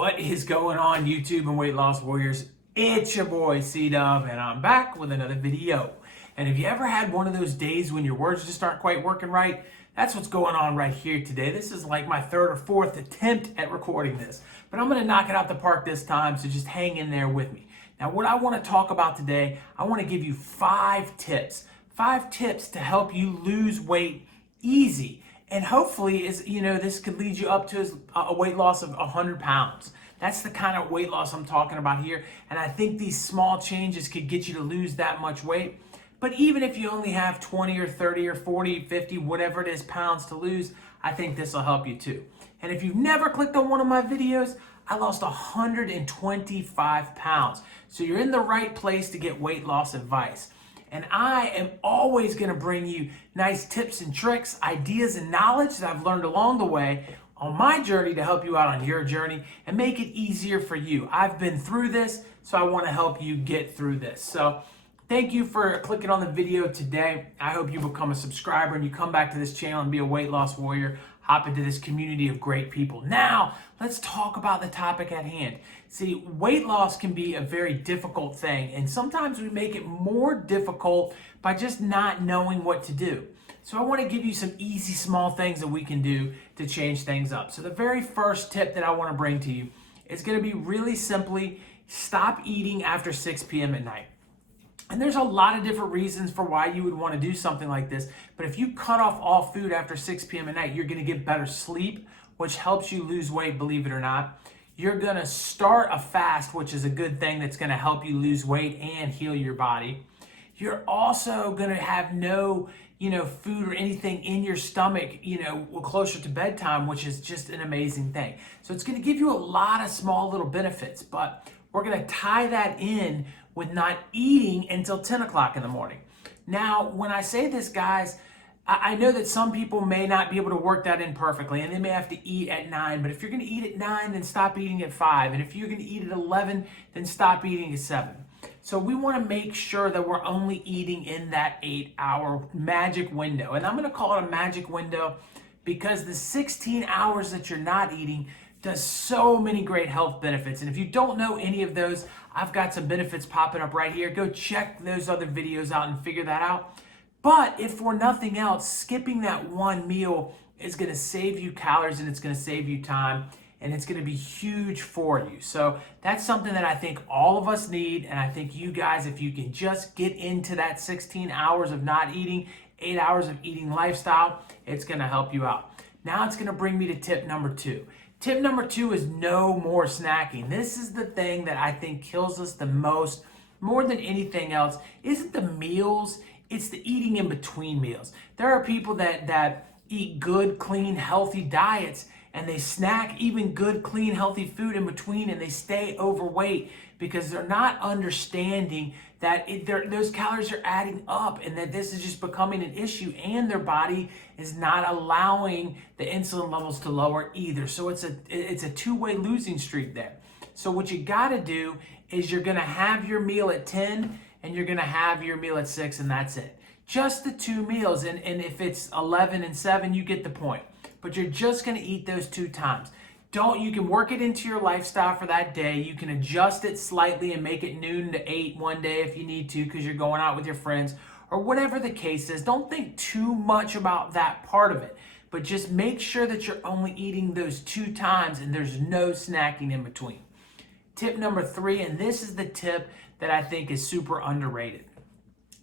What is going on, YouTube and weight loss warriors? It's your boy C-Dub, and I'm back with another video. And if you ever had one of those days when your words just aren't quite working right, that's what's going on right here today. This is like my third or fourth attempt at recording this, but I'm going to knock it out the park this time, so just hang in there with me. Now, what I want to talk about today, I want to give you 5 tips. 5 tips to help you lose weight easy. And hopefully, this could lead you up to a weight loss of 100 pounds. That's the kind of weight loss I'm talking about here. And I think these small changes could get you to lose that much weight. But even if you only have 20 or 30 or 40, 50, whatever it is, pounds to lose, I think this will help you too. And if you've never clicked on one of my videos, I lost 125 pounds. So you're in the right place to get weight loss advice. And I am always going to bring you nice tips and tricks, ideas and knowledge that I've learned along the way on my journey to help you out on your journey and make it easier for you. I've been through this, so I want to help you get through this. So thank you for clicking on the video today. I hope you become a subscriber and you come back to this channel and be a weight loss warrior. Hop into this community of great people. Now, let's talk about the topic at hand. See, weight loss can be a very difficult thing, and sometimes we make it more difficult by just not knowing what to do. So I want to give you some easy, small things that we can do to change things up. So the very first tip that I want to bring to you is going to be really simply stop eating after 6 p.m. at night. And there's a lot of different reasons for why you would want to do something like this. But if you cut off all food after 6 p.m. at night, you're going to get better sleep, which helps you lose weight, believe it or not. You're going to start a fast, which is a good thing that's going to help you lose weight and heal your body. You're also going to have no, food or anything in your stomach, closer to bedtime, which is just an amazing thing. So it's going to give you a lot of small little benefits, but we're going to tie that in with not eating until 10 o'clock in the morning. Now, when I say this, guys, I know that some people may not be able to work that in perfectly, and they may have to eat at 9, but if you're going to eat at 9, then stop eating at 5, and if you're going to eat at 11, then stop eating at 7. So we want to make sure that we're only eating in that 8-hour magic window, and I'm going to call it a magic window because the 16 hours that you're not eating does so many great health benefits. And if you don't know any of those, I've got some benefits popping up right here. Go check those other videos out and figure that out. But if for nothing else, skipping that one meal is going to save you calories and it's going to save you time and it's going to be huge for you. So that's something that I think all of us need. And I think you guys, if you can just get into that 16 hours of not eating, 8 hours of eating lifestyle, it's going to help you out. Now it's going to bring me to tip number 2. Tip number 2 is no more snacking. This is the thing that I think kills us the most, more than anything else. Isn't the meals, it's the eating in between meals. There are people that eat good, clean, healthy diets, and they snack even good, clean, healthy food in between, and they stay overweight because they're not understanding that those calories are adding up and that this is just becoming an issue, and their body is not allowing the insulin levels to lower either. So it's a two-way losing streak there. So what you got to do is you're going to have your meal at 10 and you're going to have your meal at 6, and that's it. Just the 2 meals, and if it's 11 and 7, you get the point. But you're just going to eat those 2 times. You can work it into your lifestyle for that day. You can adjust it slightly and make it noon to 8 one day if you need to because you're going out with your friends or whatever the case is. Don't think too much about that part of it, but just make sure that you're only eating those 2 times and there's no snacking in between. Tip number 3, and this is the tip that I think is super underrated.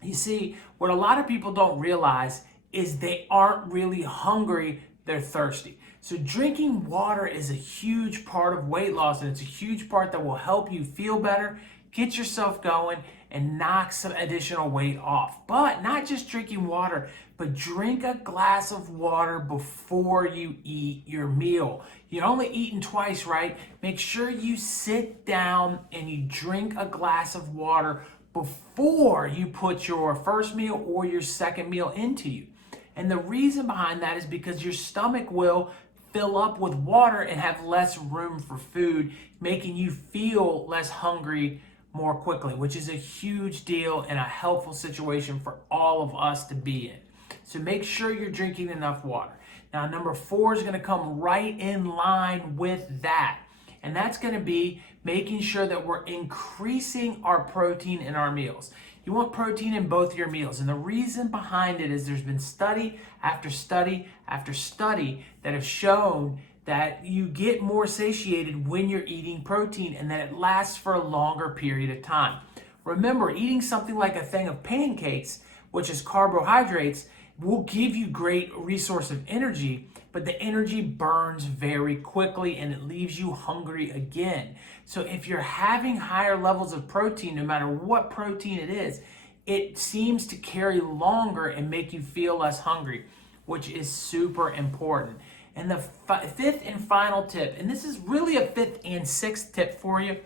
You see, what a lot of people don't realize is they aren't really hungry, they're thirsty. So drinking water is a huge part of weight loss, and it's a huge part that will help you feel better, get yourself going, and knock some additional weight off. But not just drinking water, but drink a glass of water before you eat your meal. You're only eating twice, right? Make sure you sit down and you drink a glass of water before you put your first meal or your second meal into you. And the reason behind that is because your stomach will fill up with water and have less room for food, making you feel less hungry more quickly, which is a huge deal and a helpful situation for all of us to be in. So make sure you're drinking enough water. Now, number 4 is going to come right in line with that. and that's going to be making sure that we're increasing our protein in our meals. You want protein in both your meals, and the reason behind it is there's been study after study after study that have shown that you get more satiated when you're eating protein and that it lasts for a longer period of time. Remember, eating something like a thing of pancakes, which is carbohydrates, will give you great resource of energy, but the energy burns very quickly and it leaves you hungry again. So if you're having higher levels of protein, no matter what protein it is, it seems to carry longer and make you feel less hungry, which is super important. And the fifth and final tip, and this is really a fifth and sixth tip for you,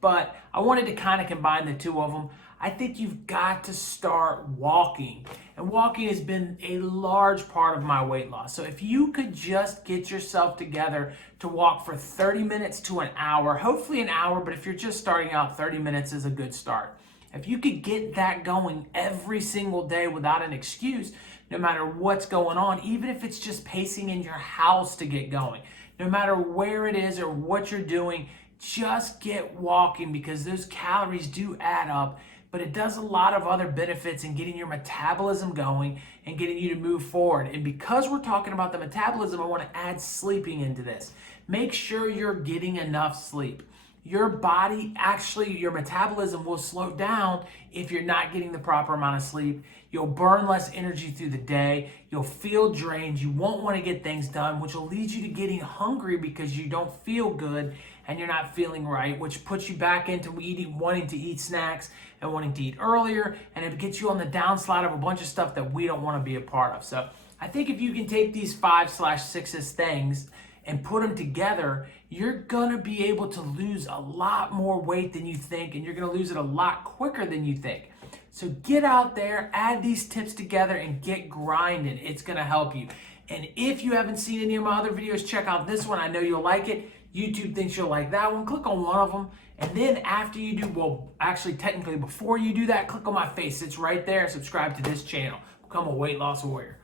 but I wanted to kind of combine the two of them. I think you've got to start walking. And walking has been a large part of my weight loss. So if you could just get yourself together to walk for 30 minutes to an hour, hopefully an hour, but if you're just starting out, 30 minutes is a good start. If you could get that going every single day without an excuse, no matter what's going on, even if it's just pacing in your house to get going, no matter where it is or what you're doing, just get walking, because those calories do add up, but it does a lot of other benefits in getting your metabolism going and getting you to move forward. And because we're talking about the metabolism, I want to add sleeping into this. Make sure you're getting enough sleep. Your body, actually, your metabolism will slow down if you're not getting the proper amount of sleep. You'll burn less energy through the day. You'll feel drained. You won't want to get things done, which will lead you to getting hungry because you don't feel good and you're not feeling right, which puts you back into wanting to eat snacks and wanting to eat earlier, and it gets you on the downslide of a bunch of stuff that we don't want to be a part of. So I think if you can take these 5/6 things and put them together, you're gonna be able to lose a lot more weight than you think, and you're gonna lose it a lot quicker than you think. So get out there, add these tips together, and get grinding. It's gonna help you. And if you haven't seen any of my other videos, check out this one. I know you'll like it. YouTube thinks you'll like that one. Click on one of them. And then after you do, well, actually, technically, before you do that, click on my face. It's right there. Subscribe to this channel. Become a weight loss warrior.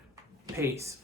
Peace.